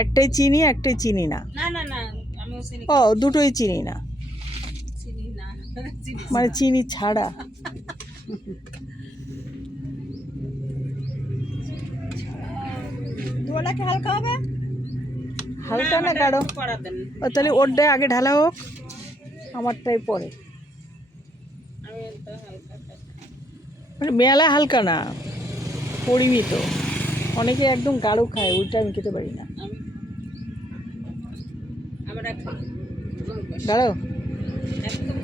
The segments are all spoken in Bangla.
একটাই চিনি একটাই চিনি না। ও দুটোই চিনি না, মানে চিনি ছাড়া। হালকা হবে, হালকা না গাঢ়? ও তাহলে ওরটাই আগে ঢালা হোক, আমারটাই পরে। মানে মেলা হালকা না, পরিমিত। অনেকে একদম গাঢ় খায়, ওইটা আমি খেতে পারি না। গাঢ়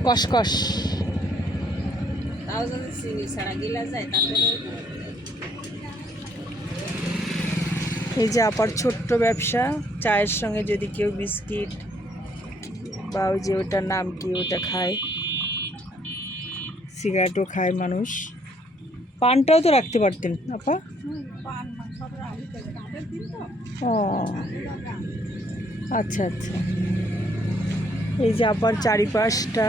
কসকস। এই যে আপার ছোট্ট ব্যবসা, চায়ের সঙ্গে যদি কেউ বিস্কিট বা ওই যে ওটার নাম কি ওটা খায়, সিগারেটও খায় মানুষ। পানটাও তো রাখতে পারতেন আপা। ও আচ্ছা আচ্ছা। এই যে আপার চারিপাশটা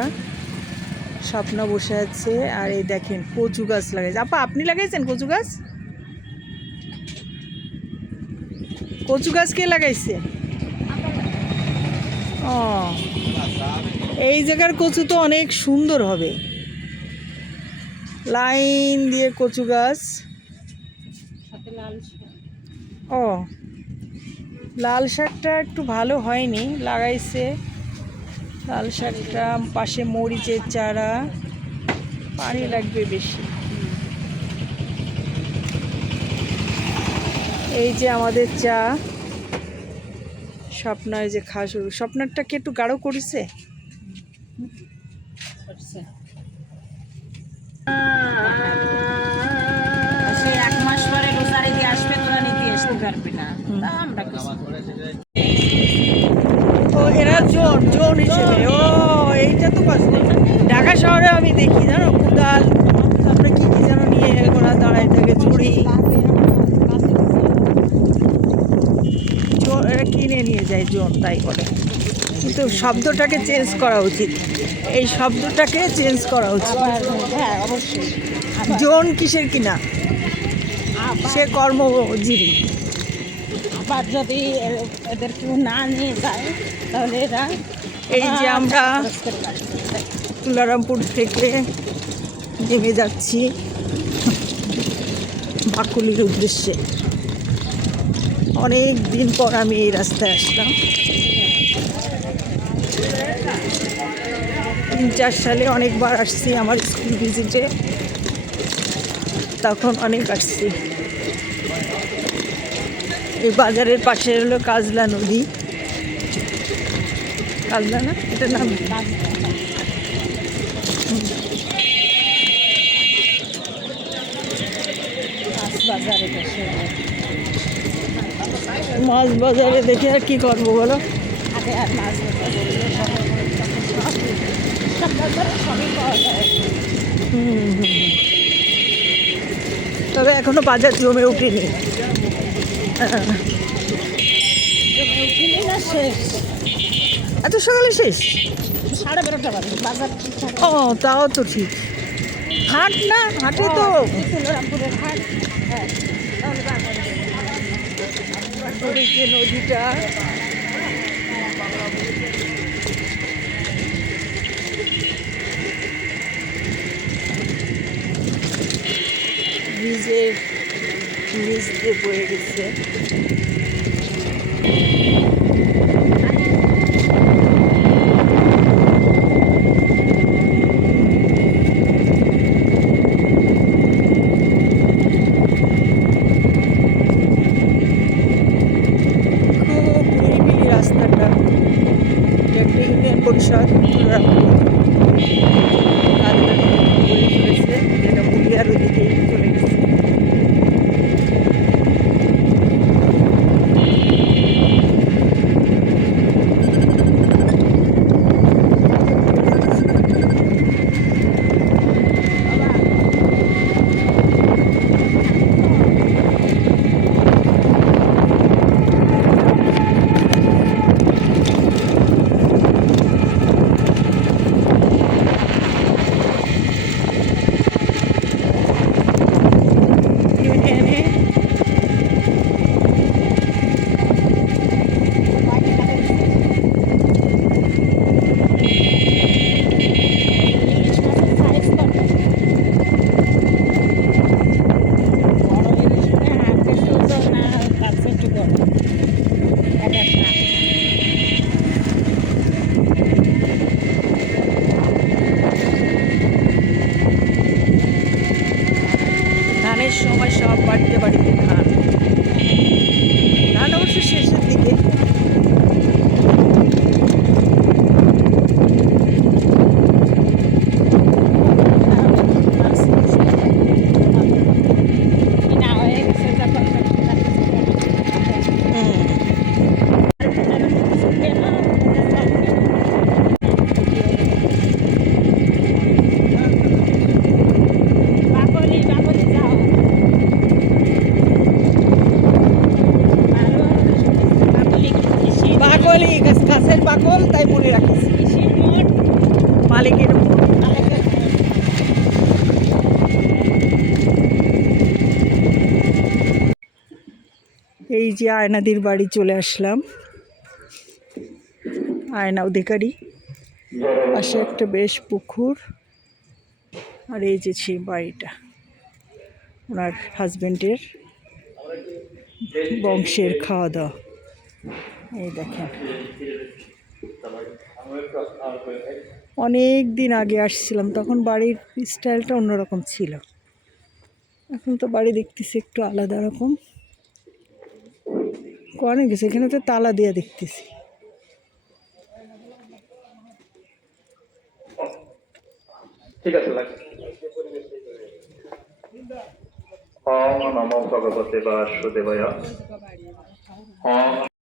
স্বপ্ন বসে আছে। আর এই দেখেন কচু গাছ লাগাইছে। আপা আপনি লাগাইছেন কচু গাছ? কচু গাছ কে লাগাইছে? ও, এই জায়গার কচু তো অনেক সুন্দর হবে, লাইন দিয়ে কচু গাছ। ও, লাল শাকটা একটু ভালো হয়নি, লাগাইছে লাল শাকটা। পাশে মরিচের চারা, পানি লাগবে বেশি। এই যে আমাদের চা, স্বপ্নায় যে খাওয়া শুরু। স্বপ্নারটাকে একটু গাঢ় করেছে। এক মাস পরে রোজারে দিয়ে আসবে, তোরা নিতে আসতে পারবি না। আমরা ও এরা জোন জোন হিসেবে। ও এইটা তো ঢাকা শহরে আমি দেখি জানো, কোদাল তারপরে কি কি যেন নিয়ে ওরা দাঁড়ায় থাকে, ঝুড়ি। এরা কিনে নিয়ে যায় জোন, তাই বলে। কিন্তু শব্দটাকে চেঞ্জ করা উচিত, এই শব্দটাকে চেঞ্জ করা উচিত। হ্যাঁ অবশ্যই। জোন কিসের কিনা, সে কর্মজীবী। আবার যদি এদের কেউ না নিয়ে যায় তাহলে এরা, এই যে আমরা তুলারামপুর থেকে নেমে যাচ্ছি বাকুলির উদ্দেশ্যে। অনেক দিন পর আমি এই রাস্তায় আসলাম। 3-4 সালে অনেকবার আসছি আমার স্কুল ভিজিটে, তখন অনেক আসছি। এই বাজারের পাশে হলো কাজলা নদী। কাজলা না, এটার নাম মাছ বাজারে দেখে আর কি করবো বলো। আগে আর মাছ সবই পাওয়া যায়। তবে এখনো বাজার জমে উঠেনি। জমে উঠিনি না, শেষ। এত সকালে শেষ? 12:30 বাজে বাজার। ও তাও তো ঠিক, হাট না, হাটে তো তুলারামপুরের হাট। হ্যাঁ, তাহলে বাজারে যে নদীটা, ব্রিজের নিচ দিয়ে বয়ে গেছে। রাস্তাটা একটা ইউনিয়ন পরিষদ চলেছে, যেটা মুলিয়ার ওদিকে চলে গেছে। এই যে আয়নাদির বাড়ি চলে আসলাম, আয়না অধিকারী। পাশে একটা বেশ পুকুর, আর এই যে সেই বাড়িটা ওনার হাজবেন্ডের বংশের খাওয়া দাওয়া। এই দেখেন, অনেক দিন আগে আসছিলাম, তখন বাড়ির স্টাইলটা অন্যরকম ছিল। এখন তো বাড়ি দেখতেছি একটু আলাদা রকম। অনেক গেছে, এখানে তো তালা দিয়ে দেখতেছি। ঠিক আছে, ওম নমো ভগবতে বাসুদেবায়। ওম